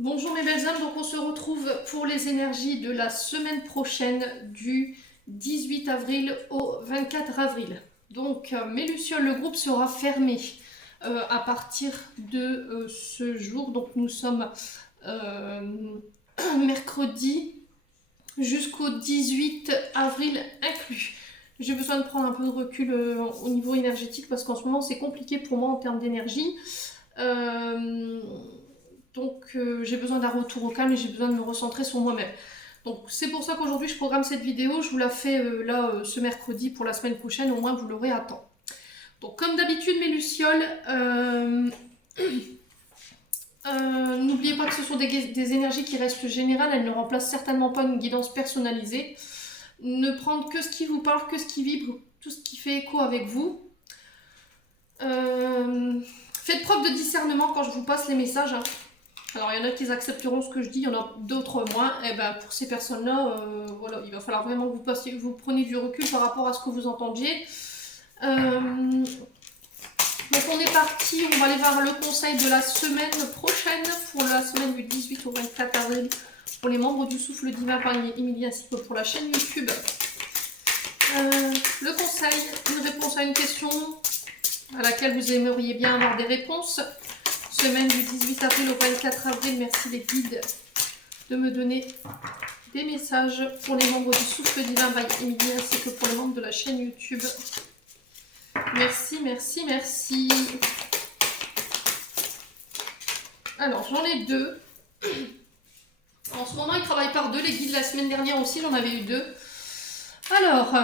Bonjour mes belles âmes, donc on se retrouve pour les énergies de la semaine prochaine du 18 avril au 24 avril. Donc mes lucioles, le groupe sera fermé à partir de ce jour. Donc nous sommes mercredi jusqu'au 18 avril inclus. J'ai besoin de prendre un peu de recul au niveau énergétique parce qu'en ce moment c'est compliqué pour moi en termes d'énergie. Donc j'ai besoin d'un retour au calme et j'ai besoin de me recentrer sur moi-même. Donc c'est pour ça qu'aujourd'hui je programme cette vidéo, je vous la fais ce mercredi pour la semaine prochaine, au moins vous l'aurez à temps. Donc comme d'habitude mes lucioles, n'oubliez pas que ce sont des énergies qui restent générales, elles ne remplacent certainement pas une guidance personnalisée. Ne prendre que ce qui vous parle, que ce qui vibre, tout ce qui fait écho avec vous. Faites preuve de discernement quand je vous passe les messages. Alors, il y en a qui accepteront ce que je dis, il y en a d'autres moins. Et ben, pour ces personnes-là, voilà, il va falloir vraiment que vous preniez du recul par rapport à ce que vous entendiez. Donc, on est parti, on va aller voir le conseil de la semaine prochaine, pour la semaine du 18 au 24 avril, pour les membres du Souffle Divin par Émilie, ainsi que pour la chaîne YouTube. Le conseil, une réponse à une question à laquelle vous aimeriez bien avoir des réponses. Semaine du 18 avril au 24 avril, merci les guides de me donner des messages pour les membres du Souffle Divin by Émilie ainsi que pour les membres de la chaîne YouTube. Merci, merci, merci. Alors, j'en ai deux. En ce moment, ils travaillent par deux. Les guides, la semaine dernière aussi, j'en avais eu deux. Alors,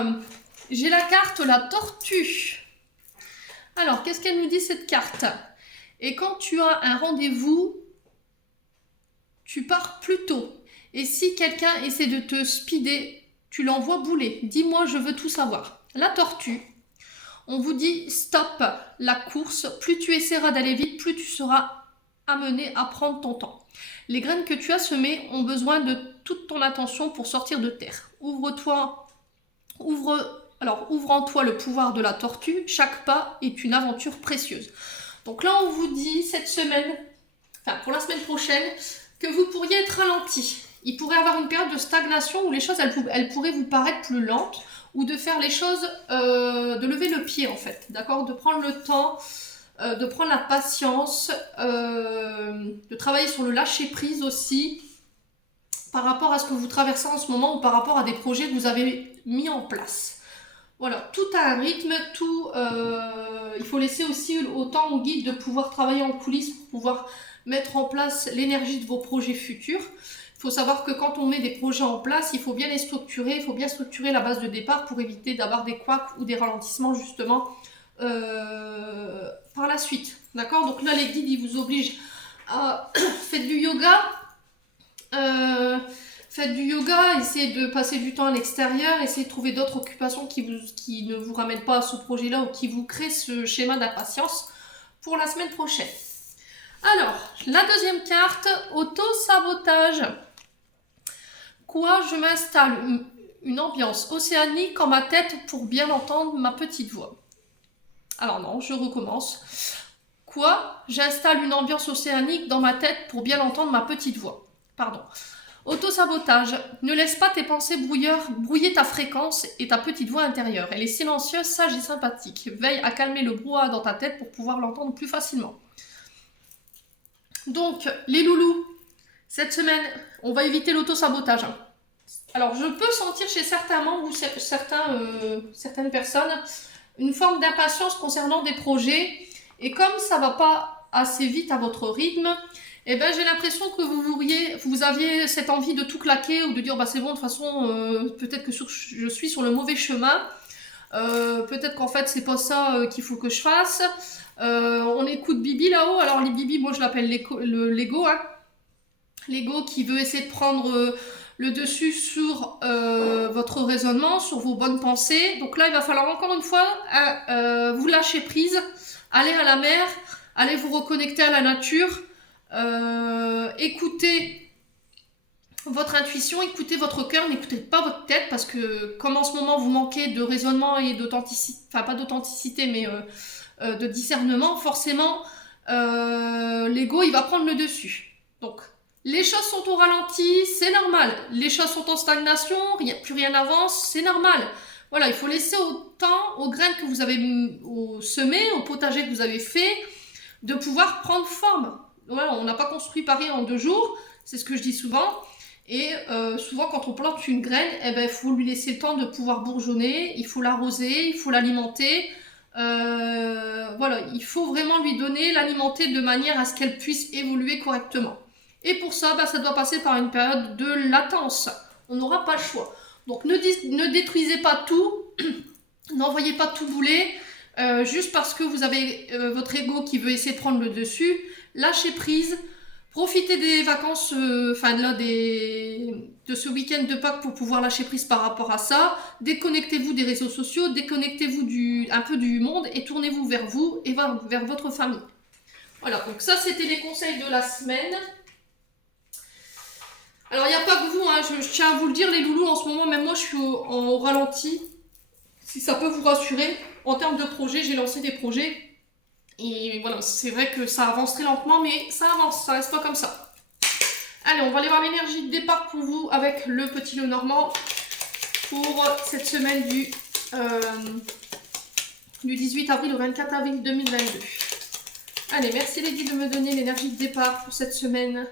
j'ai la carte la tortue. Alors, qu'est-ce qu'elle nous dit cette carte ? Et quand tu as un rendez-vous, tu pars plus tôt. Et si quelqu'un essaie de te speeder, tu l'envoies bouler. Dis-moi, je veux tout savoir. La tortue, on vous dit stop la course. Plus tu essaieras d'aller vite, plus tu seras amené à prendre ton temps. Les graines que tu as semées ont besoin de toute ton attention pour sortir de terre. Ouvre en toi le pouvoir de la tortue. Chaque pas est une aventure précieuse. Donc là, on vous dit cette semaine, enfin pour la semaine prochaine, que vous pourriez être ralenti. Il pourrait y avoir une période de stagnation où les choses, elles pourraient vous paraître plus lentes, ou de faire les choses, de lever le pied en fait, d'accord ? De prendre le temps, de prendre la patience, de travailler sur le lâcher-prise aussi, par rapport à ce que vous traversez en ce moment, ou par rapport à des projets que vous avez mis en place. Voilà, tout a un rythme, il faut laisser aussi autant au guide de pouvoir travailler en coulisses pour pouvoir mettre en place l'énergie de vos projets futurs. Il faut savoir que quand on met des projets en place, il faut bien les structurer, il faut bien structurer la base de départ pour éviter d'avoir des couacs ou des ralentissements justement par la suite. D'accord ? Donc là, les guides, ils vous obligent à faire du yoga. Faites du yoga, essayez de passer du temps à l'extérieur, essayez de trouver d'autres occupations qui ne vous ramènent pas à ce projet-là ou qui vous créent ce schéma d'impatience pour la semaine prochaine. Alors, la deuxième carte, auto-sabotage. Quoi, je m'installe une ambiance océanique en ma tête pour bien entendre ma petite voix. Alors non, je recommence. Quoi, j'installe une ambiance océanique dans ma tête pour bien entendre ma petite voix. Pardon. Auto-sabotage. Ne laisse pas tes pensées brouiller ta fréquence et ta petite voix intérieure. Elle est silencieuse, sage et sympathique. Veille à calmer le brouhaha dans ta tête pour pouvoir l'entendre plus facilement. Donc, les loulous, cette semaine, on va éviter l'auto-sabotage. Alors, je peux sentir chez certains membres ou certaines personnes une forme d'impatience concernant des projets. Et comme ça ne va pas assez vite à votre rythme, eh ben, j'ai l'impression que vous aviez cette envie de tout claquer ou de dire bah, c'est bon, de toute façon, peut-être que je suis sur le mauvais chemin. Peut-être qu'en fait, c'est pas ça qu'il faut que je fasse. On écoute Bibi là-haut. Alors, les Bibi, moi je l'appelle l'ego. Hein. L'ego qui veut essayer de prendre le dessus sur votre raisonnement, sur vos bonnes pensées. Donc là, il va falloir encore une fois vous lâcher prise, aller à la mer, aller vous reconnecter à la nature. Écoutez votre intuition, écoutez votre cœur, n'écoutez pas votre tête parce que comme en ce moment vous manquez de raisonnement et d'authenticité, enfin pas d'authenticité mais de discernement, forcément l'ego il va prendre le dessus. Donc Les choses sont au ralenti, c'est normal. Les choses sont en stagnation, plus rien n'avance, c'est normal. Voilà, il faut laisser autant aux graines que vous avez semées, au potager que vous avez fait, de pouvoir prendre forme. Voilà, on n'a pas construit Paris en 2 jours, c'est ce que je dis souvent. Et souvent, quand on plante une graine, eh ben, il faut lui laisser le temps de pouvoir bourgeonner, il faut l'arroser, il faut l'alimenter. Voilà, il faut vraiment lui donner, l'alimenter de manière à ce qu'elle puisse évoluer correctement. Et pour ça, bah, ça doit passer par une période de latence. On n'aura pas le choix. Donc ne détruisez pas tout, n'envoyez pas tout bouler, juste parce que vous avez votre ego qui veut essayer de prendre le dessus. Lâchez prise, profitez des vacances, de ce week-end de Pâques pour pouvoir lâcher prise par rapport à ça. Déconnectez-vous des réseaux sociaux, déconnectez-vous un peu du monde et tournez-vous vers vous et vers votre famille. Voilà, donc ça c'était les conseils de la semaine. Alors, il n'y a pas que vous, hein, je tiens à vous le dire, les loulous, en ce moment, même moi, je suis au ralenti. Si ça peut vous rassurer, en termes de projets, j'ai lancé des projets. Et voilà, c'est vrai que ça avance très lentement, mais ça avance, ça reste pas comme ça. Allez, on va aller voir l'énergie de départ pour vous avec le petit Lenormand pour cette semaine du 18 avril au 24 avril 2022. Allez, merci Lady de me donner l'énergie de départ pour cette semaine.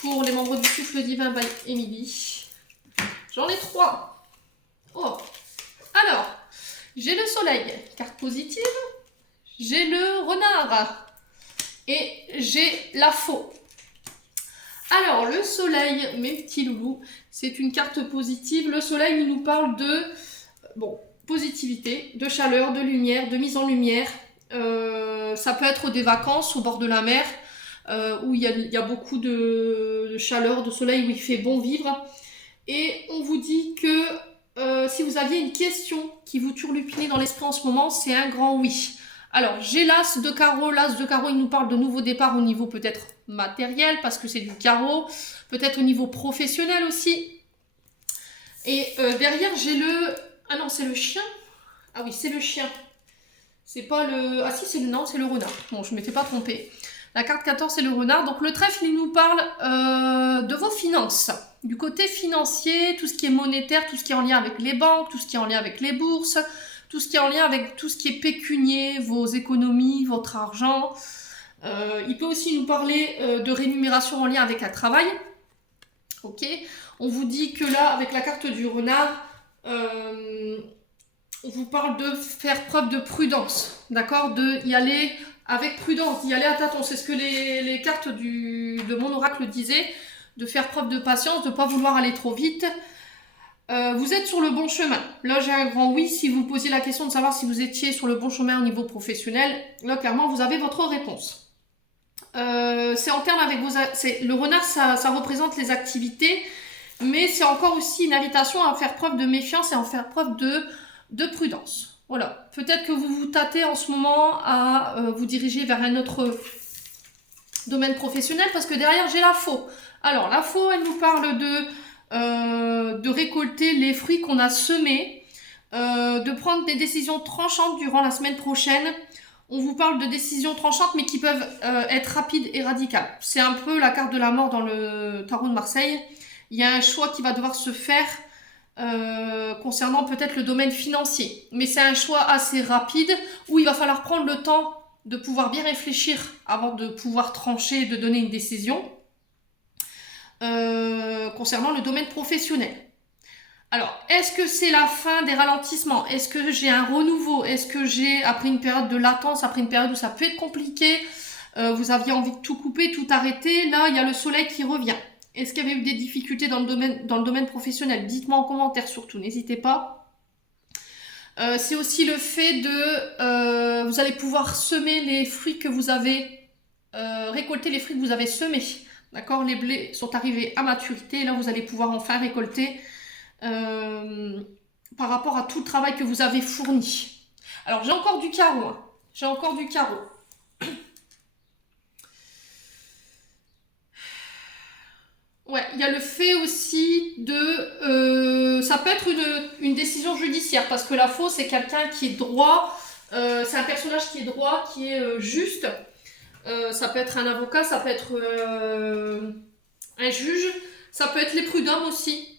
Pour les membres du Souffle Divin by Émilie. J'en ai 3. Oh. Alors, j'ai le soleil, carte positive. J'ai le renard. Et j'ai la faux. Alors, le soleil, mes petits loulous, c'est une carte positive. Le soleil, il nous parle de positivité, de chaleur, de lumière, de mise en lumière. Ça peut être des vacances au bord de la mer. Où il y a beaucoup de chaleur, de soleil, où il fait bon vivre. Et on vous dit que si vous aviez une question qui vous turlupinait dans l'esprit en ce moment, c'est un grand oui. Alors, j'ai l'as de carreau. L'as de carreau, il nous parle de nouveau départ au niveau peut-être matériel, parce que c'est du carreau. Peut-être au niveau professionnel aussi. Et derrière, j'ai le... Ah non, c'est le chien. Ah oui, c'est le chien. C'est pas le... Ah si, c'est le... Non, c'est le renard. Bon, je ne m'étais pas trompée. La carte 14, c'est le renard. Donc le trèfle, il nous parle de vos finances. Du côté financier, tout ce qui est monétaire, tout ce qui est en lien avec les banques, tout ce qui est en lien avec les bourses, tout ce qui est en lien avec tout ce qui est pécunier, vos économies, votre argent. Il peut aussi nous parler de rémunération en lien avec un travail. Ok. On vous dit que là, avec la carte du renard, on vous parle de faire preuve de prudence. D'accord? De y aller... avec prudence, d'y aller à tâtons. C'est ce que les cartes de mon oracle disaient, de faire preuve de patience, de ne pas vouloir aller trop vite. Vous êtes sur le bon chemin. Là, j'ai un grand oui. Si vous posiez la question de savoir si vous étiez sur le bon chemin au niveau professionnel, là, clairement, vous avez votre réponse. C'est en termes avec le renard, ça représente les activités, mais c'est encore aussi une invitation à faire preuve de méfiance et à faire preuve de prudence. Voilà, peut-être que vous vous tâtez en ce moment à vous diriger vers un autre domaine professionnel parce que derrière j'ai la faux. Alors la faux, elle nous parle de récolter les fruits qu'on a semés, de prendre des décisions tranchantes durant la semaine prochaine. On vous parle de décisions tranchantes mais qui peuvent être rapides et radicales. C'est un peu la carte de la mort dans le tarot de Marseille. Il y a un choix qui va devoir se faire concernant peut-être le domaine financier. Mais c'est un choix assez rapide où il va falloir prendre le temps de pouvoir bien réfléchir avant de pouvoir trancher et de donner une décision concernant le domaine professionnel. Alors, est-ce que c'est la fin des ralentissements? Est-ce que j'ai un renouveau? Est-ce que j'ai, après une période de latence, après une période où ça peut être compliqué, vous aviez envie de tout couper, tout arrêter, là, il y a le soleil qui revient. Est-ce qu'il y avait eu des difficultés dans le domaine professionnel? Dites-moi en commentaire surtout, n'hésitez pas. C'est aussi le fait de... vous allez pouvoir semer les fruits que vous avez... récolter les fruits que vous avez semés. D'accord? Les blés sont arrivés à maturité. Là, vous allez pouvoir enfin récolter par rapport à tout le travail que vous avez fourni. Alors, j'ai encore du carreau. Hein. J'ai encore du carreau. Ouais, il y a le fait aussi de... ça peut être une décision judiciaire, parce que la faux, c'est quelqu'un qui est droit, c'est un personnage qui est droit, qui est juste. Ça peut être un avocat, ça peut être un juge. Ça peut être les prud'hommes aussi.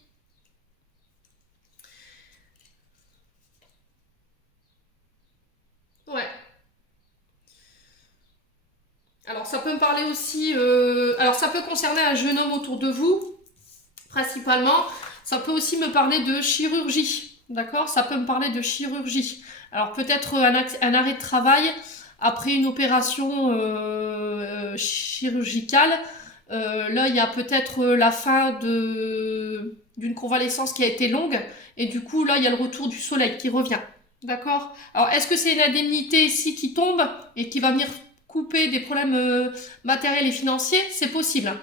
Ouais. Alors ça peut me parler aussi... alors ça peut concerner un jeune homme autour de vous, principalement. Ça peut aussi me parler de chirurgie. D'accord? Ça peut me parler de chirurgie. Alors peut-être un arrêt de travail après une opération chirurgicale. Là, il y a peut-être la fin d'une convalescence qui a été longue. Et du coup, là, il y a le retour du soleil qui revient. D'accord? Alors, est-ce que c'est une indemnité ici qui tombe et qui va venir couper des problèmes matériels et financiers? C'est possible.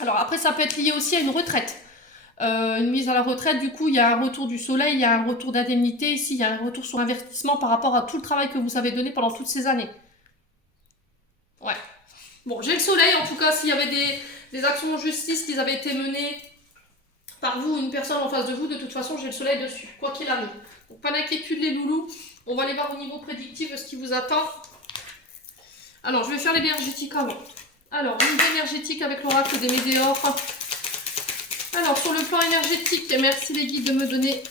Alors après, ça peut être lié aussi à une retraite. Une mise à la retraite, du coup, il y a un retour du soleil, il y a un retour d'indemnité. Ici, il y a un retour sur investissement par rapport à tout le travail que vous avez donné pendant toutes ces années. Ouais. Bon, j'ai le soleil, en tout cas, s'il y avait des actions en justice qui avaient été menées par vous ou une personne en face de vous, de toute façon, j'ai le soleil dessus, quoi qu'il arrive. Donc, pas d'inquiétude, les loulous. On va aller voir au niveau prédictif ce qui vous attend. Alors, je vais faire l'énergétique avant. Alors, niveau énergétique avec l'oracle des Météores. Alors, sur le plan énergétique, merci les guides de me donner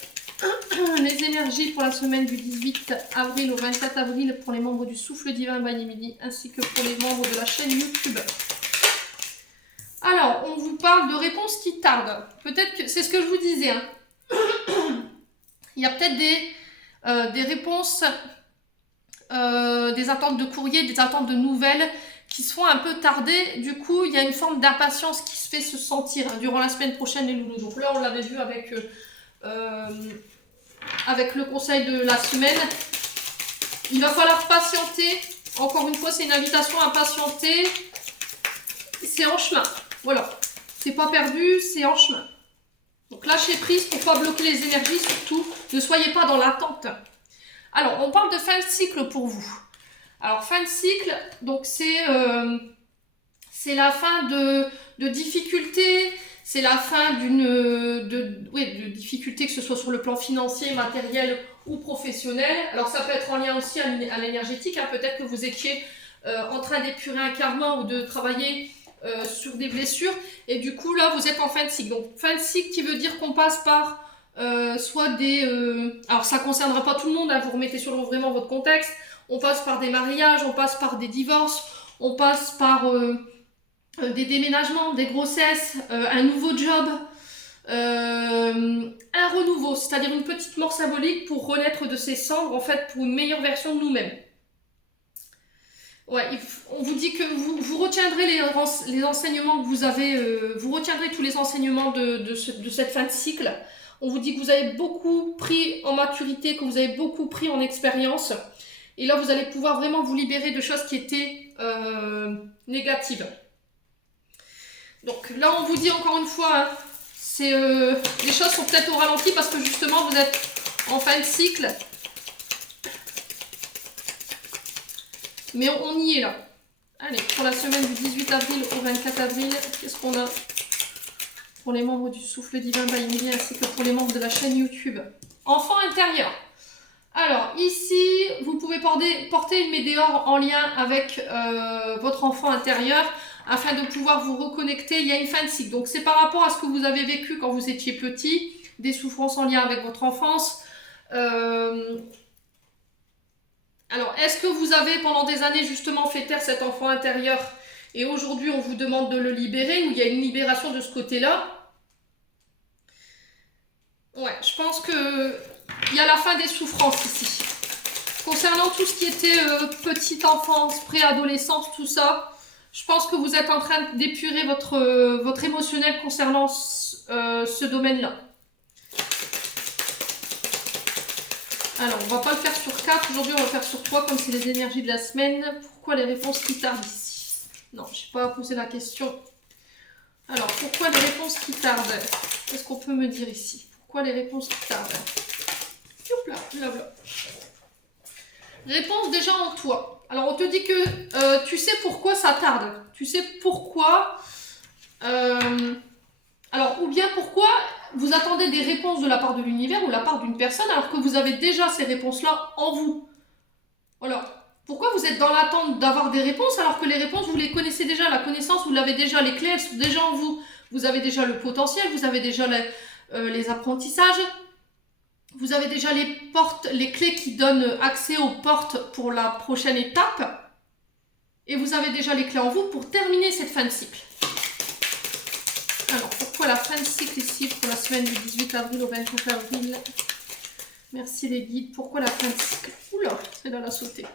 les énergies pour la semaine du 18 avril au 24 avril pour les membres du Souffle Divin by Emily ainsi que pour les membres de la chaîne YouTube. Alors, on vous parle de réponses qui tardent. Peut-être que c'est ce que je vous disais. Hein. Il y a peut-être des réponses, des attentes de courrier, des attentes de nouvelles qui se font un peu tarder. Du coup, il y a une forme d'impatience qui se fait se sentir durant la semaine prochaine, les loulous. Donc là, on l'avait vu avec le conseil de la semaine. Il va falloir patienter. Encore une fois, c'est une invitation à patienter. C'est en chemin. Voilà. C'est pas perdu, c'est en chemin. Donc lâchez prise pour ne pas bloquer les énergies, surtout. Ne soyez pas dans l'attente. Alors, on parle de fin de cycle pour vous. Alors, fin de cycle, donc c'est la fin de difficultés, c'est la fin de difficultés, que ce soit sur le plan financier, matériel ou professionnel. Alors, ça peut être en lien aussi à l'énergétique. Hein. Peut-être que vous étiez en train d'épurer un karma ou de travailler sur des blessures. Et du coup, là, vous êtes en fin de cycle. Donc, fin de cycle qui veut dire qu'on passe par soit des... alors, ça ne concernera pas tout le monde. Hein, vous remettez sur vraiment votre contexte. On passe par des mariages, on passe par des divorces, on passe par des déménagements, des grossesses, un nouveau job, un renouveau, c'est-à-dire une petite mort symbolique pour renaître de ses cendres, en fait, pour une meilleure version de nous-mêmes. Ouais, on vous dit que vous retiendrez les enseignements que vous avez, vous retiendrez tous les enseignements de cette fin de cycle. On vous dit que vous avez beaucoup pris en maturité, que vous avez beaucoup pris en expérience. Et là, vous allez pouvoir vraiment vous libérer de choses qui étaient négatives. Donc là, on vous dit encore une fois, hein, les choses sont peut-être au ralenti parce que justement, vous êtes en fin de cycle. Mais on y est là. Allez, pour la semaine du 18 avril au 24 avril, qu'est-ce qu'on a pour les membres du Souffle Divin by Emily ainsi que pour les membres de la chaîne YouTube? Enfant intérieur. Alors, ici, vous pouvez porter une météore en lien avec votre enfant intérieur afin de pouvoir vous reconnecter. Il y a une fin de cycle. Donc, c'est par rapport à ce que vous avez vécu quand vous étiez petit, des souffrances en lien avec votre enfance. Alors, est-ce que vous avez pendant des années justement fait taire cet enfant intérieur et aujourd'hui on vous demande de le libérer ou il y a une libération de ce côté-là? Ouais, je pense que il y a la fin des souffrances ici. Concernant tout ce qui était petite enfance, préadolescence, tout ça, je pense que vous êtes en train d'épurer votre émotionnel concernant ce domaine-là. Alors, on va pas le faire sur 4. Aujourd'hui, on va le faire sur 3, comme c'est les énergies de la semaine. Pourquoi les réponses qui tardent ici? Non, je n'ai pas posé la question. Alors, pourquoi les réponses qui tardent? Qu'est-ce qu'on peut me dire ici? Pourquoi les réponses qui tardent? Là, là, là. Réponse déjà en toi. Alors, on te dit que tu sais pourquoi ça tarde. Tu sais pourquoi... alors, ou bien pourquoi vous attendez des réponses de la part de l'univers ou de la part d'une personne alors que vous avez déjà ces réponses-là en vous. Voilà. Pourquoi vous êtes dans l'attente d'avoir des réponses alors que les réponses, vous les connaissez déjà, la connaissance, vous l'avez déjà, les clés, elles sont déjà en vous. Vous avez déjà le potentiel, vous avez déjà les apprentissages, vous avez déjà les portes, les clés qui donnent accès aux portes pour la prochaine étape. Et vous avez déjà les clés en vous pour terminer cette fin de cycle. Alors, pourquoi la fin de cycle ici pour la semaine du 18 avril au 29 avril? Merci les guides. Pourquoi la fin de cycle? Oula, c'est dans la sauter.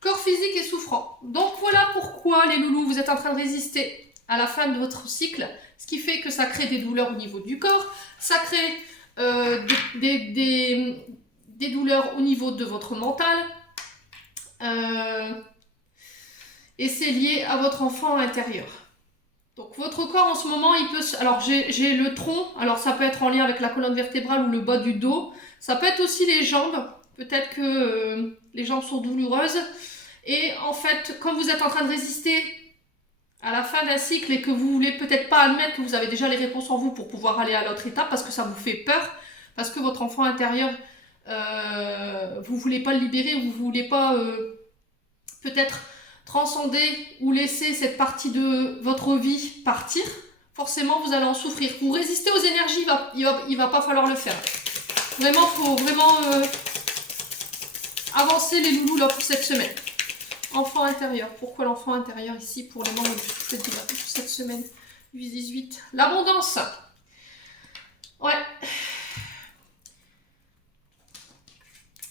Corps physique et souffrant. Donc voilà pourquoi les loulous, vous êtes en train de résister à la fin de votre cycle. Ce qui fait que ça crée des douleurs au niveau du corps. Ça crée des douleurs au niveau de votre mental. Et c'est lié à votre enfant intérieur. Donc votre corps en ce moment, il peut... Alors j'ai le tronc, alors ça peut être en lien avec la colonne vertébrale ou le bas du dos. Ça peut être aussi les jambes. Peut-être que les jambes sont douloureuses. Et en fait, quand vous êtes en train de résister à la fin d'un cycle et que vous voulez peut-être pas admettre que vous avez déjà les réponses en vous pour pouvoir aller à l'autre étape parce que ça vous fait peur, parce que votre enfant intérieur, vous voulez pas le libérer, ou vous voulez pas peut-être transcender ou laisser cette partie de votre vie partir, forcément vous allez en souffrir. Vous résistez aux énergies, il va pas falloir le faire. Vraiment, faut vraiment avancer les loulous là pour cette semaine. Enfant intérieur. Pourquoi l'enfant intérieur ici pour les membres de cette semaine du 18? L'abondance. Ouais.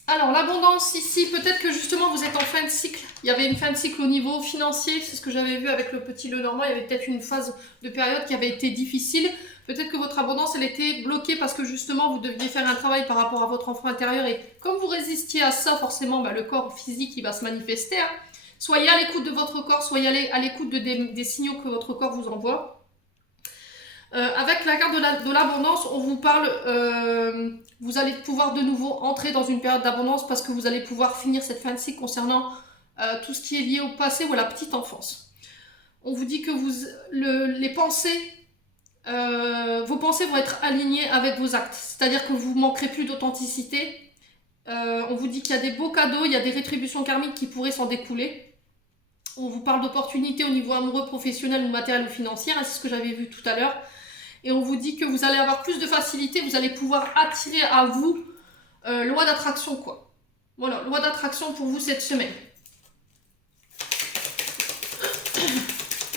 Alors l'abondance ici, peut-être que justement vous êtes en fin de cycle. Il y avait une fin de cycle au niveau financier, c'est ce que j'avais vu avec le petit Lenormand. Il y avait peut-être une phase de période qui avait été difficile. Peut-être que votre abondance, elle était bloquée parce que justement vous deviez faire un travail par rapport à votre enfant intérieur. Et comme vous résistiez à ça, forcément, le corps physique, il va se manifester. Hein. Soyez à l'écoute de votre corps, soyez à l'écoute des signaux que votre corps vous envoie. Avec la carte de l'abondance, on vous parle, vous allez pouvoir de nouveau entrer dans une période d'abondance parce que vous allez pouvoir finir cette fin de cycle concernant tout ce qui est lié au passé ou à la petite enfance. On vous dit que les pensées, vos pensées vont être alignées avec vos actes, c'est-à-dire que vous ne manquerez plus d'authenticité. On vous dit qu'il y a des beaux cadeaux, il y a des rétributions karmiques qui pourraient s'en découler. On vous parle d'opportunités au niveau amoureux, professionnel ou matériel ou financier, hein, c'est ce que j'avais vu tout à l'heure. Et on vous dit que vous allez avoir plus de facilité, vous allez pouvoir attirer à vous loi d'attraction, quoi. Voilà, loi d'attraction pour vous cette semaine.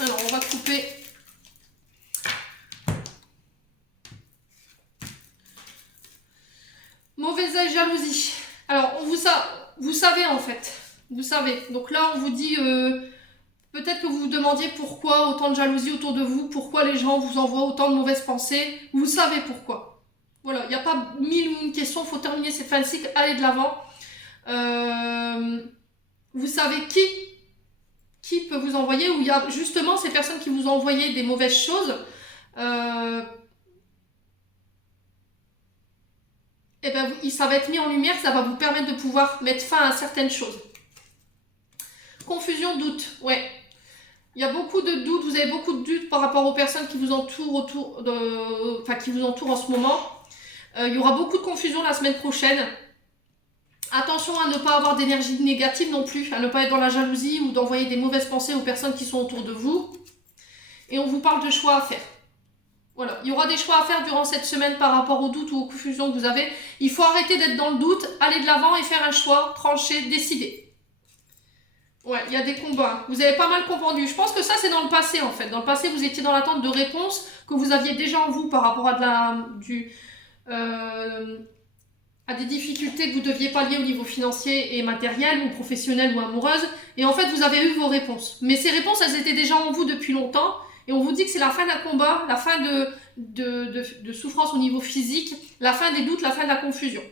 Alors, on va couper. Mauvais œil, jalousie. Alors, vous savez en fait. Vous savez. Donc là, on vous dit... peut-être que vous vous demandiez pourquoi autant de jalousie autour de vous, pourquoi les gens vous envoient autant de mauvaises pensées. Vous savez pourquoi. Voilà, il n'y a pas mille ou une questions, il faut terminer cette fin de cycle, aller de l'avant. Vous savez qui peut vous envoyer, ou il y a justement ces personnes qui vous ont envoyé des mauvaises choses. Et ben, ça va être mis en lumière, ça va vous permettre de pouvoir mettre fin à certaines choses. Confusion, doute, ouais. Il y a beaucoup de doutes, vous avez beaucoup de doutes par rapport aux personnes qui vous entourent, qui vous entourent en ce moment. Il y aura beaucoup de confusion la semaine prochaine. Attention à ne pas avoir d'énergie négative non plus, à ne pas être dans la jalousie ou d'envoyer des mauvaises pensées aux personnes qui sont autour de vous. Et on vous parle de choix à faire. Voilà, il y aura des choix à faire durant cette semaine par rapport aux doutes ou aux confusions que vous avez. Il faut arrêter d'être dans le doute, aller de l'avant et faire un choix, trancher, décider. Ouais, il y a des combats. Vous avez pas mal comprendu. Je pense que ça, c'est dans le passé, en fait. Dans le passé, vous étiez dans l'attente de réponses que vous aviez déjà en vous par rapport à à des difficultés que vous deviez pallier au niveau financier et matériel, ou professionnel ou amoureuse. Et en fait, vous avez eu vos réponses. Mais ces réponses, elles étaient déjà en vous depuis longtemps. Et on vous dit que c'est la fin d'un combat, la fin de souffrance au niveau physique, la fin des doutes, la fin de la confusion.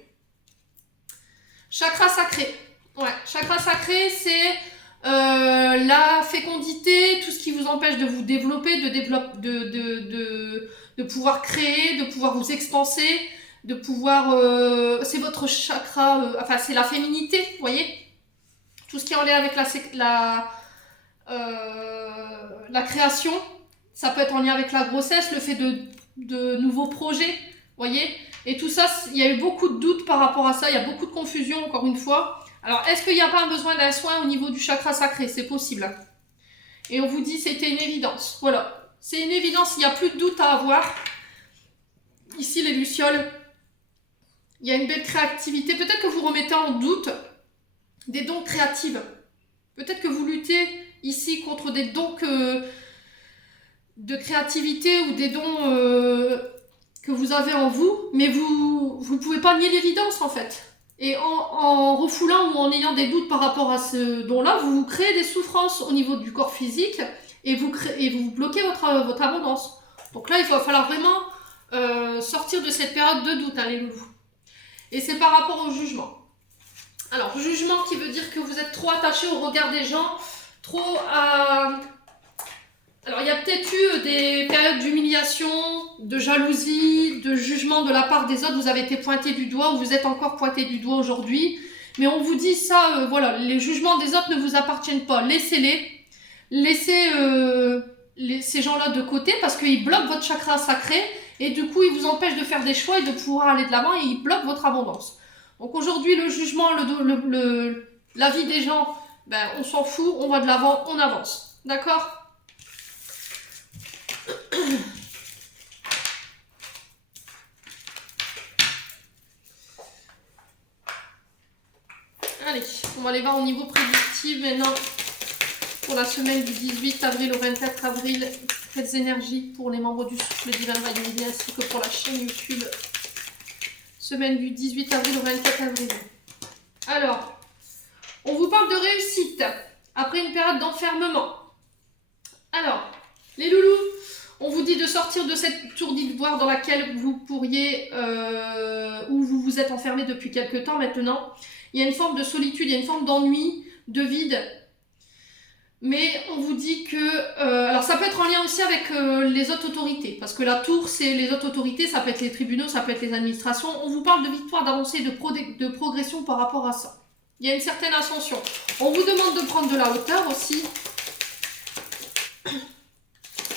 Chakra sacré. Ouais, chakra sacré, c'est la fécondité, tout ce qui vous empêche de vous développer, de pouvoir créer, de pouvoir vous expanser, de pouvoir... c'est votre chakra, c'est la féminité, vous voyez. Tout ce qui est en lien avec la création, ça peut être en lien avec la grossesse, le fait de nouveaux projets, vous voyez. Et tout ça, il y a eu beaucoup de doutes par rapport à ça, il y a beaucoup de confusion, encore une fois. Alors, est-ce qu'il n'y a pas un besoin d'un soin au niveau du chakra sacré? C'est possible. Et on vous dit c'était une évidence. Voilà. C'est une évidence, il n'y a plus de doute à avoir. Ici, les lucioles, il y a une belle créativité. Peut-être que vous remettez en doute des dons créatifs. Peut-être que vous luttez ici contre des dons de créativité ou des dons que vous avez en vous, mais vous ne pouvez pas nier l'évidence en fait. Et en refoulant ou en ayant des doutes par rapport à ce don-là, vous créez des souffrances au niveau du corps physique et vous bloquez votre abondance. Donc là, il va falloir vraiment sortir de cette période de doute, hein, les loulous. Et c'est par rapport au jugement. Alors, jugement qui veut dire que vous êtes trop attaché au regard des gens, trop à... Alors, il y a peut-être eu des périodes d'humiliation, de jalousie, de jugement de la part des autres. Vous avez été pointé du doigt ou vous êtes encore pointé du doigt aujourd'hui. Mais on vous dit ça, voilà, les jugements des autres ne vous appartiennent pas. Laissez-les. Laissez ces gens-là de côté parce qu'ils bloquent votre chakra sacré et du coup, ils vous empêchent de faire des choix et de pouvoir aller de l'avant et ils bloquent votre abondance. Donc aujourd'hui, le jugement, la vie des gens, ben, on s'en fout, on va de l'avant, on avance. D'accord ? Allez, on va aller voir au niveau prédictif maintenant pour la semaine du 18 avril au 24 avril. Quelles énergies pour les membres du Souffle Divin Rayonné ainsi que pour la chaîne YouTube. Semaine du 18 avril au 24 avril. Alors, on vous parle de réussite après une période d'enfermement. Alors, les loulous, on vous dit de sortir de cette tour d'ivoire dans laquelle vous pourriez, où vous vous êtes enfermé depuis quelques temps maintenant. Il y a une forme de solitude, il y a une forme d'ennui, de vide. Mais on vous dit que... alors ça peut être en lien aussi avec les autres autorités. Parce que la tour, c'est les autres autorités, ça peut être les tribunaux, ça peut être les administrations. On vous parle de victoire, d'avancée, de progression par rapport à ça. Il y a une certaine ascension. On vous demande de prendre de la hauteur aussi.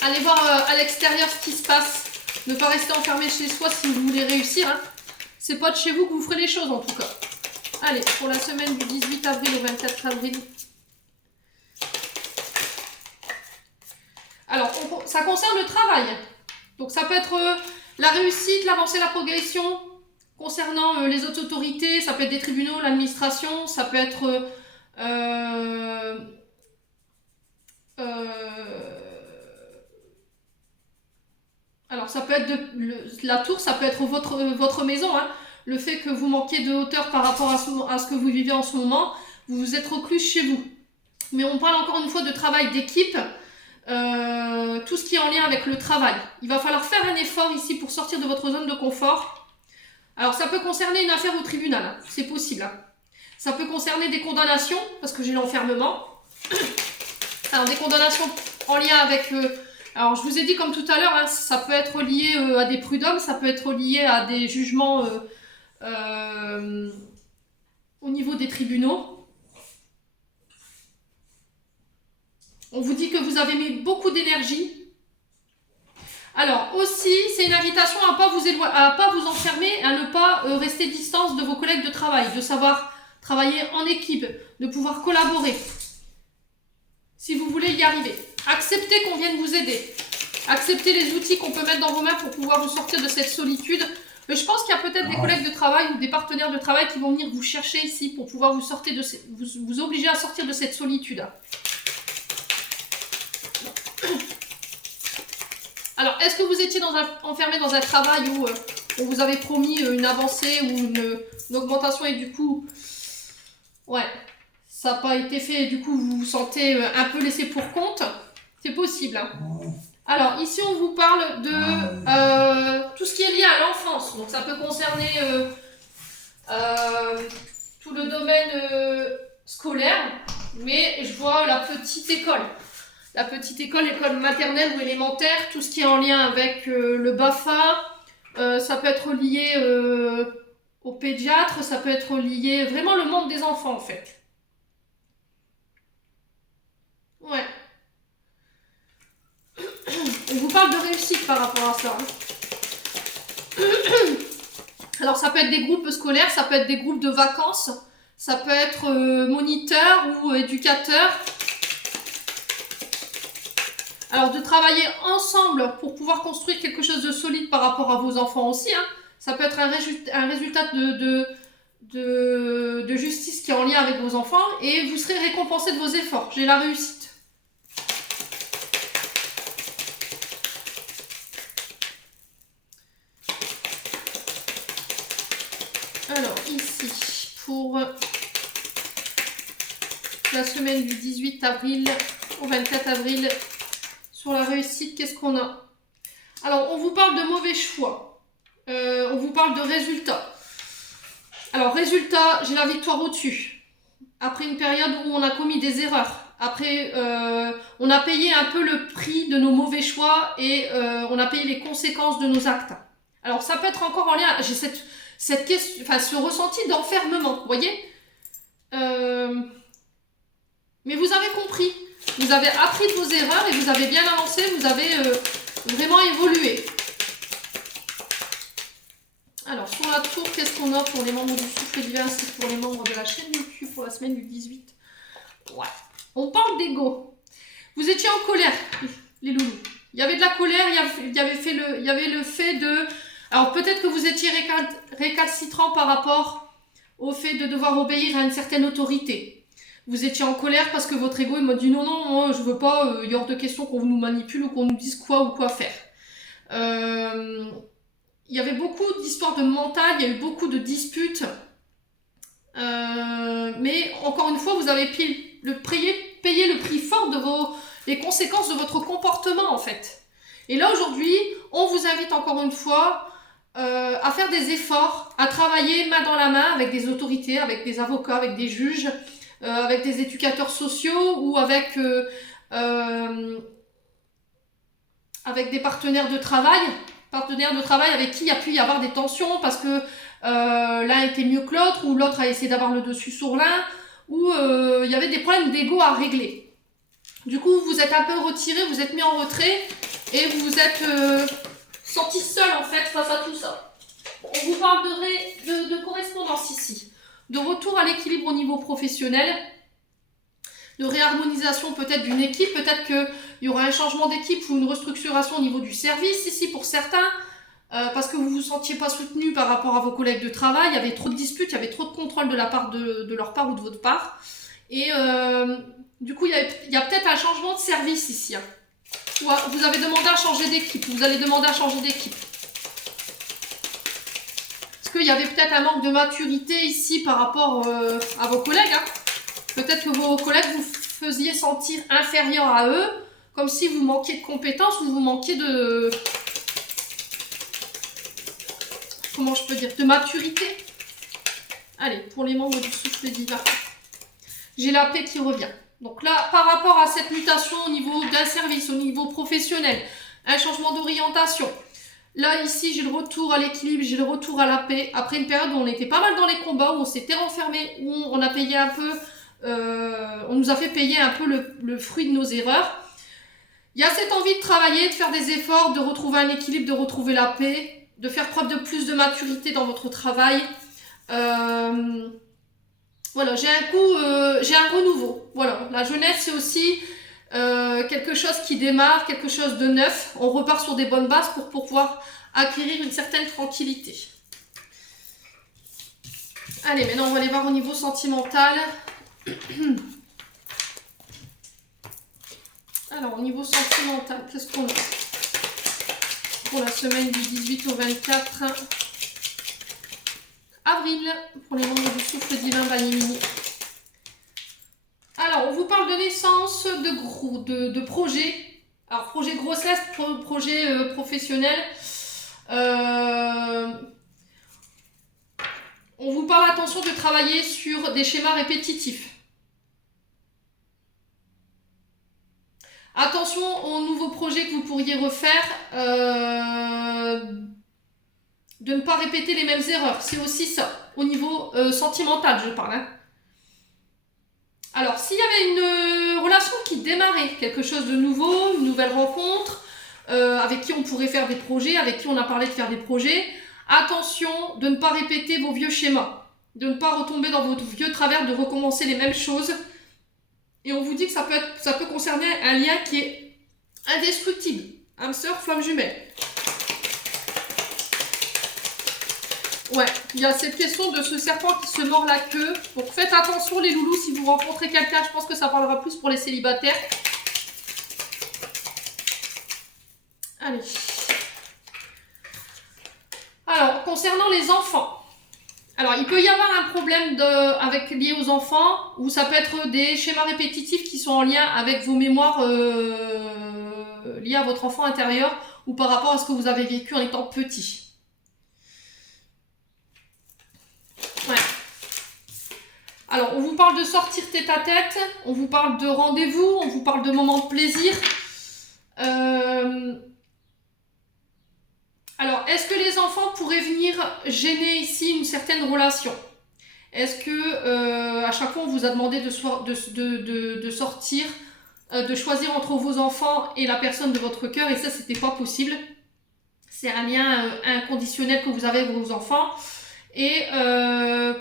Allez voir à l'extérieur ce qui se passe. Ne pas rester enfermé chez soi si vous voulez réussir. Hein. C'est pas de chez vous que vous ferez les choses en tout cas. Allez, pour la semaine du 18 avril au 24 avril. Alors, ça concerne le travail. Donc, ça peut être la réussite, l'avancée, la progression concernant les autres autorités. Ça peut être des tribunaux, l'administration. Ça peut être... alors, ça peut être la tour, ça peut être votre maison. Hein. Le fait que vous manquiez de hauteur par rapport à ce que vous vivez en ce moment, vous vous êtes reclus chez vous. Mais on parle encore une fois de travail d'équipe, tout ce qui est en lien avec le travail. Il va falloir faire un effort ici pour sortir de votre zone de confort. Alors ça peut concerner une affaire au tribunal, hein. C'est possible. Hein. Ça peut concerner des condamnations, parce que j'ai l'enfermement. Alors des condamnations en lien avec... alors je vous ai dit comme tout à l'heure, hein, ça peut être lié à des prud'hommes, ça peut être lié à des jugements au niveau des tribunaux. On vous dit que vous avez mis beaucoup d'énergie. Alors aussi, c'est une invitation à ne pas vous enfermer, à ne pas rester distance de vos collègues de travail, de savoir travailler en équipe, de pouvoir collaborer. Si vous voulez y arriver. Acceptez qu'on vienne vous aider. Acceptez les outils qu'on peut mettre dans vos mains pour pouvoir vous sortir de cette solitude. Mais je pense qu'il y a peut-être des collègues de travail ou des partenaires de travail qui vont venir vous chercher ici pour pouvoir vous obliger à sortir de cette solitude. Alors, est-ce que vous étiez enfermé dans un travail où on vous avait promis une avancée ou une augmentation et du coup, ouais, ça n'a pas été fait et du coup vous vous sentez un peu laissé pour compte? C'est possible. Hein. Alors, ici on vous parle de tout ce qui est lié à l'enfance. Donc, ça peut concerner tout le domaine scolaire, mais je vois la petite école. La petite école, l'école maternelle ou élémentaire, tout ce qui est en lien avec le BAFA, ça peut être lié au pédiatre, ça peut être lié vraiment le monde des enfants en fait. Ouais. On vous parle de réussite par rapport à ça. Alors ça peut être des groupes scolaires, ça peut être des groupes de vacances, Ça peut être moniteur ou éducateur. Alors, de travailler ensemble pour pouvoir construire quelque chose de solide par rapport à vos enfants aussi. Hein. Ça peut être un résultat de justice qui est en lien avec vos enfants et vous serez récompensé de vos efforts. J'ai la réussite. Alors, ici, pour la semaine du 18 avril au 24 avril, sur la réussite, qu'est-ce qu'on a? Alors, on vous parle de mauvais choix. On vous parle de résultats. Alors, résultat, j'ai la victoire au-dessus. Après une période où on a commis des erreurs. Après, on a payé un peu le prix de nos mauvais choix et on a payé les conséquences de nos actes. Alors, ça peut être encore en lien. J'ai cette question, enfin, ce ressenti d'enfermement, vous voyez? Mais vous avez compris. Vous avez appris de vos erreurs et vous avez bien avancé. Vous avez vraiment évolué. Alors, sur la tour, qu'est-ce qu'on a pour les membres du souffle divin? C'est pour les membres de la chaîne YouTube pour la semaine du 18. Ouais. On parle d'ego. Vous étiez en colère, les loulous. Il y avait de la colère, il y avait le fait de... Alors, peut-être que vous étiez récalcitrant par rapport au fait de devoir obéir à une certaine autorité. Vous étiez en colère parce que votre ego il m'a dit non, moi, je veux pas, il y a hors de question qu'on nous manipule ou qu'on nous dise quoi ou quoi faire. Il y avait beaucoup d'histoires de mental, il y a eu beaucoup de disputes. Mais encore une fois, vous avez payé le prix fort de les conséquences de votre comportement en fait. Et là aujourd'hui, on vous invite encore une fois à faire des efforts, à travailler main dans la main avec des autorités, avec des avocats, avec des juges, avec des éducateurs sociaux ou avec des partenaires de travail avec qui il y a pu y avoir des tensions parce que l'un était mieux que l'autre ou l'autre a essayé d'avoir le dessus sur l'un ou il y avait des problèmes d'ego à régler. Du coup, vous êtes un peu retiré, vous êtes mis en retrait et vous vous êtes senti seul en fait face à tout ça. On vous parle de correspondance ici, de retour à l'équilibre au niveau professionnel, de réharmonisation peut-être d'une équipe, peut-être qu'il y aura un changement d'équipe ou une restructuration au niveau du service ici pour certains, parce que vous ne vous sentiez pas soutenu par rapport à vos collègues de travail, il y avait trop de disputes, il y avait trop de contrôle de la part de leur part ou de votre part. Et du coup, il y a peut-être un changement de service ici. Hein. Ouais, vous avez demandé à changer d'équipe, vous allez demander à changer d'équipe. Parce qu'il y avait peut-être un manque de maturité ici par rapport à vos collègues. Hein. Peut-être que vos collègues vous faisiez sentir inférieur à eux, comme si vous manquiez de compétences ou vous manquiez de... Comment je peux dire? De maturité. Allez, pour les membres du souffle divin. J'ai la paix qui revient. Donc là, par rapport à cette mutation au niveau d'un service, au niveau professionnel, un changement d'orientation. Là, ici, j'ai le retour à l'équilibre, j'ai le retour à la paix. Après une période où on était pas mal dans les combats, où on s'était renfermé, où on a payé un peu... on nous a fait payer un peu le fruit de nos erreurs. Il y a cette envie de travailler, de faire des efforts, de retrouver un équilibre, de retrouver la paix, de faire preuve de plus de maturité dans votre travail. Voilà, j'ai un renouveau. Voilà, la jeunesse, c'est aussi quelque chose qui démarre, quelque chose de neuf. On repart sur des bonnes bases pour pouvoir acquérir une certaine tranquillité. Allez, maintenant, on va aller voir au niveau sentimental. Alors, au niveau sentimental, qu'est-ce qu'on a pour la semaine du 18 au 24 avril, pour les membres du souffle divin Banimini. Alors, on vous parle de naissance, de projet. Alors, projet grossesse, projet professionnel. On vous parle, attention, de travailler sur des schémas répétitifs. Attention aux nouveaux projets que vous pourriez refaire, de ne pas répéter les mêmes erreurs. C'est aussi ça, au niveau sentimental, je parle. Hein. Alors, s'il y avait une relation qui démarrait, quelque chose de nouveau, une nouvelle rencontre, avec qui on pourrait faire des projets, avec qui on a parlé de faire des projets, attention de ne pas répéter vos vieux schémas. de ne pas retomber dans votre vieux travers, de recommencer les mêmes choses. Et on vous dit que ça peut concerner un lien qui est indestructible. Âme sœur, flamme jumelle. Ouais, il y a cette question de ce serpent qui se mord la queue. Donc faites attention les loulous, si vous rencontrez quelqu'un, je pense que ça parlera plus pour les célibataires. Allez. Alors, concernant les enfants. Alors, il peut y avoir un problème lié aux enfants, ou ça peut être des schémas répétitifs qui sont en lien avec vos mémoires liées à votre enfant intérieur, ou par rapport à ce que vous avez vécu en étant petit. Ouais. Alors, on vous parle de sortir tête à tête, on vous parle de rendez-vous, on vous parle de moments de plaisir. Alors, est-ce que les enfants pourraient venir gêner ici une certaine relation? Est-ce que à chaque fois on vous a demandé de sortir, de choisir entre vos enfants et la personne de votre cœur, et ça c'était pas possible. C'est un lien inconditionnel que vous avez avec vos enfants, et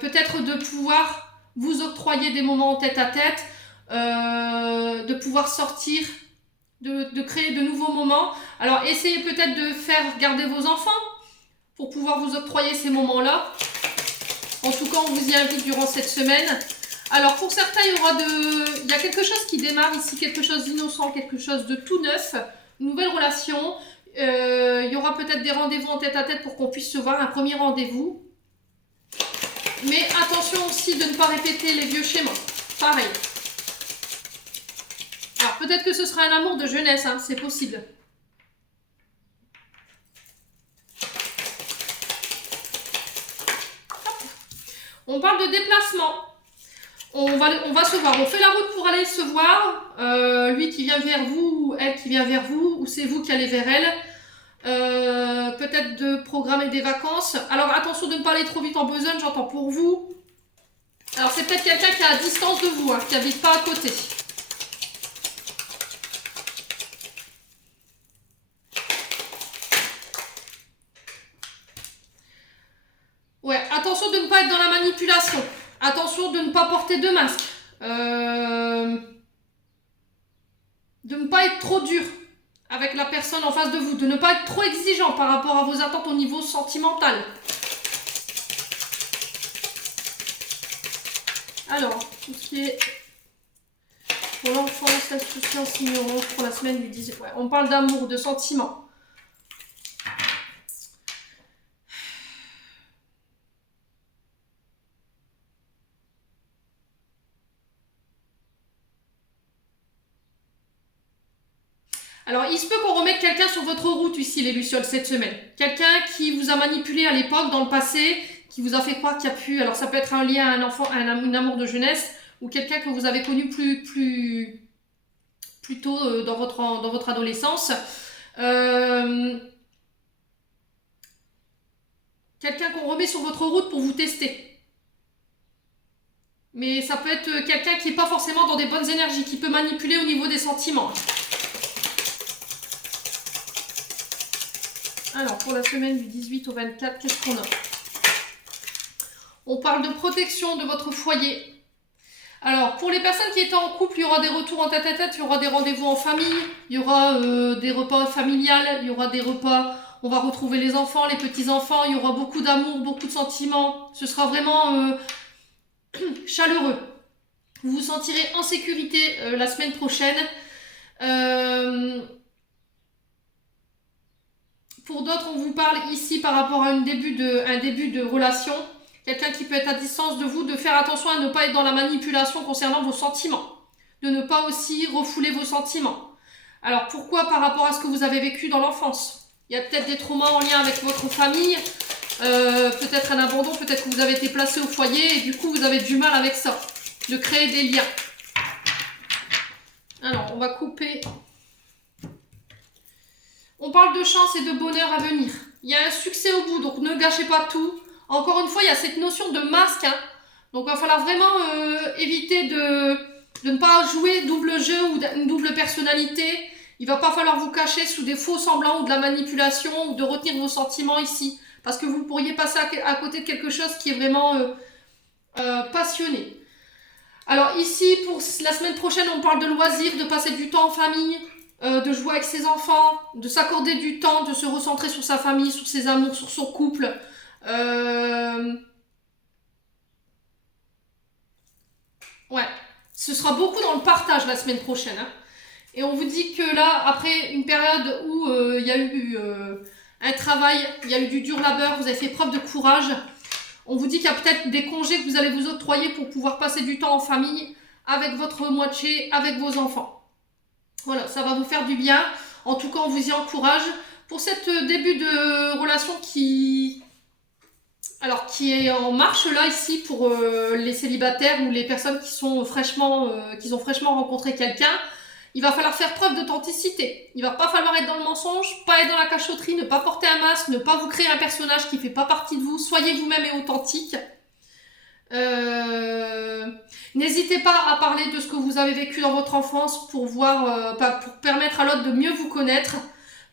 peut-être de pouvoir vous octroyer des moments tête à tête, de pouvoir sortir, de créer de nouveaux moments. Alors essayez peut-être de faire garder vos enfants pour pouvoir vous octroyer ces moments-là. En tout cas, on vous y invite durant cette semaine. Alors pour certains, il y a quelque chose qui démarre ici, quelque chose d'innocent, quelque chose de tout neuf, une nouvelle relation. Il y aura peut-être des rendez-vous en tête à tête pour qu'on puisse se voir, un premier rendez-vous. Mais attention aussi de ne pas répéter les vieux schémas. Pareil. Alors peut-être que ce sera un amour de jeunesse, hein, c'est possible. On parle de déplacement. On va se voir. On fait la route pour aller se voir. Lui qui vient vers vous, ou elle qui vient vers vous, ou c'est vous qui allez vers elle. Peut-être de programmer des vacances. Alors attention de ne pas aller trop vite en besogne, j'entends pour vous. Alors c'est peut-être quelqu'un qui est à distance de vous, hein, qui n'habite pas à côté. Ouais, attention de ne pas être dans la manipulation. Attention de ne pas porter de masque. De ne pas être trop dur avec la personne en face de vous. De ne pas être trop exigeant par rapport à vos attentes au niveau sentimental. Alors, tout ce qui est pour l'enfance, l'insouciance, ignorance, pour la semaine du 18. Ouais, on parle d'amour, de sentiments. Alors, il se peut qu'on remette quelqu'un sur votre route ici, les Lucioles, cette semaine. Quelqu'un qui vous a manipulé à l'époque, dans le passé, qui vous a fait croire qu'il y a pu... Alors, ça peut être un lien à un enfant, à un amour de jeunesse, ou quelqu'un que vous avez connu plus tôt dans votre adolescence. Quelqu'un qu'on remet sur votre route pour vous tester. Mais ça peut être quelqu'un qui n'est pas forcément dans des bonnes énergies, qui peut manipuler au niveau des sentiments. Alors, pour la semaine du 18 au 24, qu'est-ce qu'on a? On parle de protection de votre foyer. Alors, pour les personnes qui étaient en couple, il y aura des retours en tête-à-tête, il y aura des rendez-vous en famille, il y aura des repas familiales, il y aura des repas, on va retrouver les enfants, les petits-enfants, il y aura beaucoup d'amour, beaucoup de sentiments. Ce sera vraiment chaleureux. Vous vous sentirez en sécurité la semaine prochaine. Pour d'autres, on vous parle ici par rapport à un début de relation. Quelqu'un qui peut être à distance de vous, de faire attention à ne pas être dans la manipulation concernant vos sentiments. De ne pas aussi refouler vos sentiments. Alors pourquoi? Par rapport à ce que vous avez vécu dans l'enfance. Il y a peut-être des traumas en lien avec votre famille, peut-être un abandon, peut-être que vous avez été placé au foyer et du coup vous avez du mal avec ça. De créer des liens. Alors on va couper... On parle de chance et de bonheur à venir. Il y a un succès au bout, donc ne gâchez pas tout. Encore une fois, il y a cette notion de masque. Hein. Donc il va falloir vraiment éviter de ne pas jouer double jeu ou une double personnalité. Il ne va pas falloir vous cacher sous des faux semblants ou de la manipulation ou de retenir vos sentiments ici. Parce que vous pourriez passer à côté de quelque chose qui est vraiment passionné. Alors ici, pour la semaine prochaine, on parle de loisirs, de passer du temps en famille, de jouer avec ses enfants, de s'accorder du temps, de se recentrer sur sa famille, sur ses amours, sur son couple. Ouais, ce sera beaucoup dans le partage la semaine prochaine. Hein. Et on vous dit que là, après une période où il y a eu un travail, il y a eu du dur labeur, vous avez fait preuve de courage, on vous dit qu'il y a peut-être des congés que vous allez vous octroyer pour pouvoir passer du temps en famille avec votre moitié, avec vos enfants. Voilà, ça va vous faire du bien. En tout cas, on vous y encourage. Pour cette début de relation qui est en marche là ici pour les célibataires ou les personnes qui ont fraîchement rencontré quelqu'un, il va falloir faire preuve d'authenticité. Il va pas falloir être dans le mensonge, pas être dans la cachotterie, ne pas porter un masque, ne pas vous créer un personnage qui fait pas partie de vous. Soyez vous-même et authentique. N'hésitez pas à parler de ce que vous avez vécu dans votre enfance pour pour permettre à l'autre de mieux vous connaître,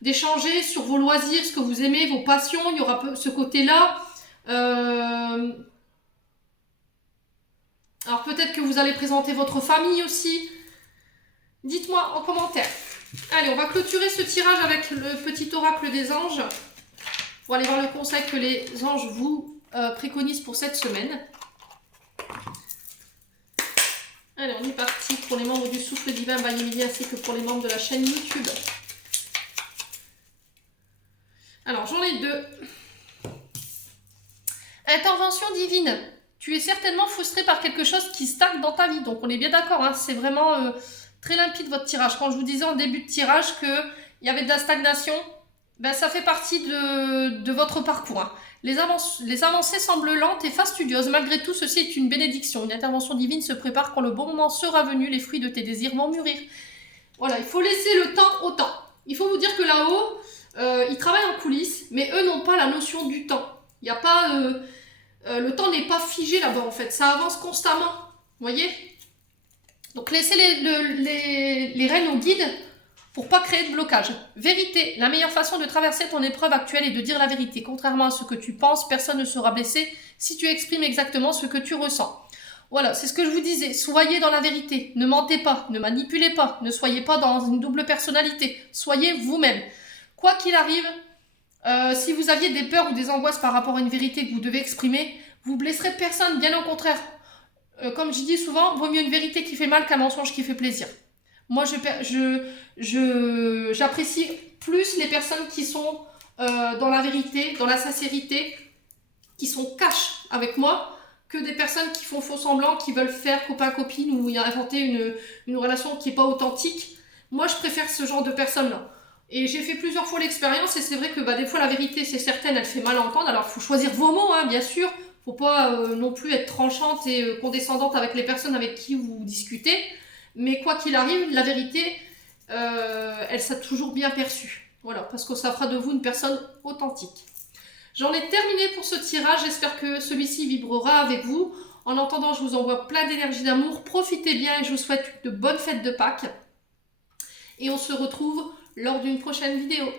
d'échanger sur vos loisirs, ce que vous aimez, vos passions. Il y aura ce côté-là. Alors peut-être que vous allez présenter votre famille aussi. Dites-moi en commentaire. Allez, on va clôturer ce tirage avec le petit oracle des anges pour aller voir le conseil que les anges vous préconisent pour cette semaine. Allez, on est parti pour les membres du Souffle Divin by Emilie ainsi que pour les membres de la chaîne YouTube. Alors, j'en ai deux. Intervention divine. Tu es certainement frustré par quelque chose qui stagne dans ta vie. Donc, on est bien d'accord. Hein, c'est vraiment très limpide votre tirage. Quand je vous disais en début de tirage qu'il y avait de la stagnation, ben, ça fait partie de votre parcours. Hein. Les avancées semblent lentes et fastidieuses. Malgré tout, ceci est une bénédiction. Une intervention divine se prépare quand le bon moment sera venu. Les fruits de tes désirs vont mûrir. Voilà, il faut laisser le temps au temps. Il faut vous dire que là-haut, ils travaillent en coulisses, mais eux n'ont pas la notion du temps. Il n'y a pas... le temps n'est pas figé là-bas, en fait. Ça avance constamment. Vous voyez ? Donc, laissez les rênes au guide pour pas créer de blocage. Vérité. La meilleure façon de traverser ton épreuve actuelle est de dire la vérité. Contrairement à ce que tu penses, personne ne sera blessé si tu exprimes exactement ce que tu ressens. Voilà, c'est ce que je vous disais. Soyez dans la vérité. Ne mentez pas. Ne manipulez pas. Ne soyez pas dans une double personnalité. Soyez vous-même. Quoi qu'il arrive, si vous aviez des peurs ou des angoisses par rapport à une vérité que vous devez exprimer, vous blesserez personne. Bien au contraire. Comme je dis souvent, vaut mieux une vérité qui fait mal qu'un mensonge qui fait plaisir. Moi, j'apprécie plus les personnes qui sont dans la vérité, dans la sincérité, qui sont cash avec moi, que des personnes qui font faux semblant, qui veulent faire copain-copine ou inventer une relation qui n'est pas authentique. Moi, je préfère ce genre de personnes-là. Et j'ai fait plusieurs fois l'expérience et c'est vrai que des fois, la vérité, c'est certaine, elle fait mal à entendre. Alors, il faut choisir vos mots, hein, bien sûr. Il ne faut pas non plus être tranchante et condescendante avec les personnes avec qui vous discutez. Mais quoi qu'il arrive, la vérité, elle s'est toujours bien perçue. Voilà, parce que ça fera de vous une personne authentique. J'en ai terminé pour ce tirage. J'espère que celui-ci vibrera avec vous. En attendant, je vous envoie plein d'énergie d'amour. Profitez bien et je vous souhaite de bonnes fêtes de Pâques. Et on se retrouve lors d'une prochaine vidéo.